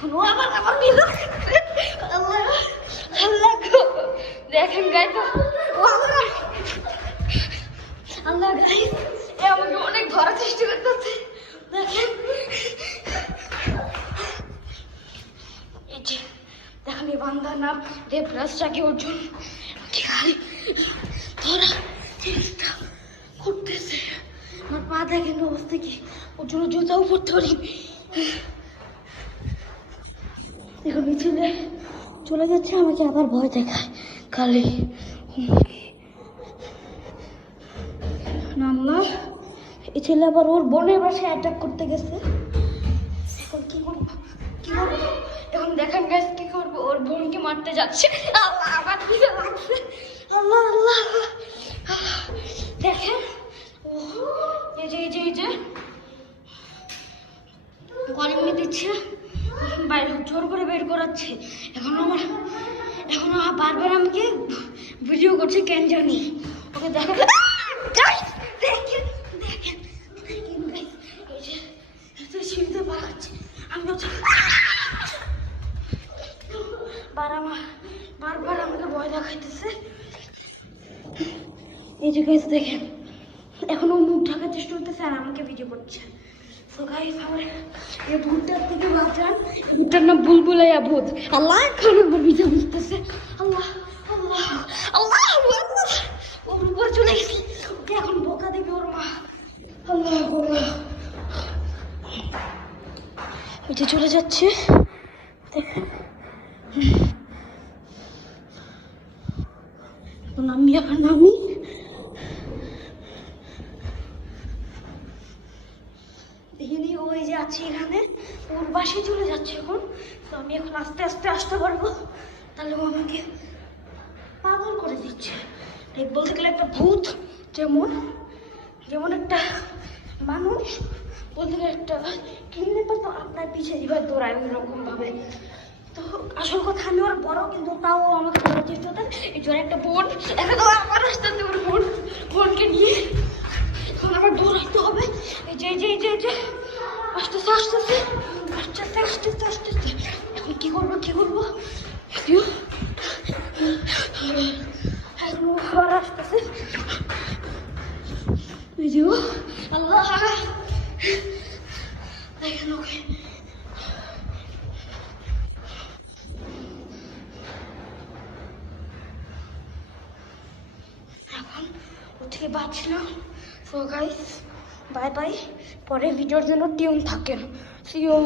ও আমার আমার নিল আল্লাহ আল্লাহ গো দেখেন গাইস আল্লাহ আল্লাহ গাইস এ আমাকে অনেক ধরার চেষ্টা করতেছে দেখেন এই যে দেখেন এই বান্দার নাম দেবরাজ চাকি অর্জুন খালি ধরা চেষ্টা করতেছে আমার পা দেখেন অবস্থা কি ওর জন্য জুতাও পরতে পারি এখন মিছিলে চলে যাচ্ছে আমাকে আবার ভয় দেখায় কালি নামলাম এই ছেলে আবার ওর বোনের বাসায় অ্যাটাক করতে গেছে এখন কি করবো এখন দেখেন গাইস কি করবো ওর বোনকে মারতে যাচ্ছে আল্লাহ আমার দিকে লাগছে আল্লাহ আল্লাহ আল্লাহ দেখেন এই যে গরমে দিচ্ছে বাইরে জোর করে বের করাচ্ছে এখন বারবার আমাকে ভিডিও করছে কেন জানি ওকে দেখেন সিঁড়িতে পালাচ্ছে আমি বারবার আমাকে ভয় দেখাইতেছে এই যে গাইস দেখেন এখনো মুখ ঢাকার চেষ্টা করতেছে আর আমাকে ভিডিও করছে তো গাইস আমার এই ভূতটার থেকে বাঁচান ভূতটার নাম বুলবুলাইয়া ভূত আল্লাহ খানের উপর ভিজে বুঝতেছে আল্লাহ আল্লাহ আল্লাহ আল্লাহ ওর উপর চলে গেছে ওকে এখন বোকা দেবে ওর মা আল্লাহ আল্লাহ ওই যে চলে যাচ্ছে দেখেন নামি আবার নামি দেখিনি ওই যে আছে এখানে ওর বাসায় চলে যাচ্ছে এখন তো আমি এখন আস্তে আস্তে আসতে পারবো তাহলে ও আমাকে পাগল করে দিচ্ছে ঠিক বলতে গেলে একটা ভূত যেমন একটা মানুষ বলতে গেলে একটা কিডন্যাপার তো আপনার পিছিয়ে দিবার দৌড়ায় ওই রকম ভাবে তো আসল কথা আমি ওর বড় কিন্তু তাও আমাকে ধরার চেষ্টা করতেন এই জন্য একটা বোন এখন আমার আসতে ওর বোনকে নিয়ে এখন আবার দৌড়াইতে হবে এই যে আসতেছে এখন কি করবো আবার আসতেছে এই যে আল্লাহ দেখেন ওকে এখন ও থেকে বাঁচলাম সো গাইস বাই বাই পরের ভিডিওর জন্য টিউন থাকেন সি ইউ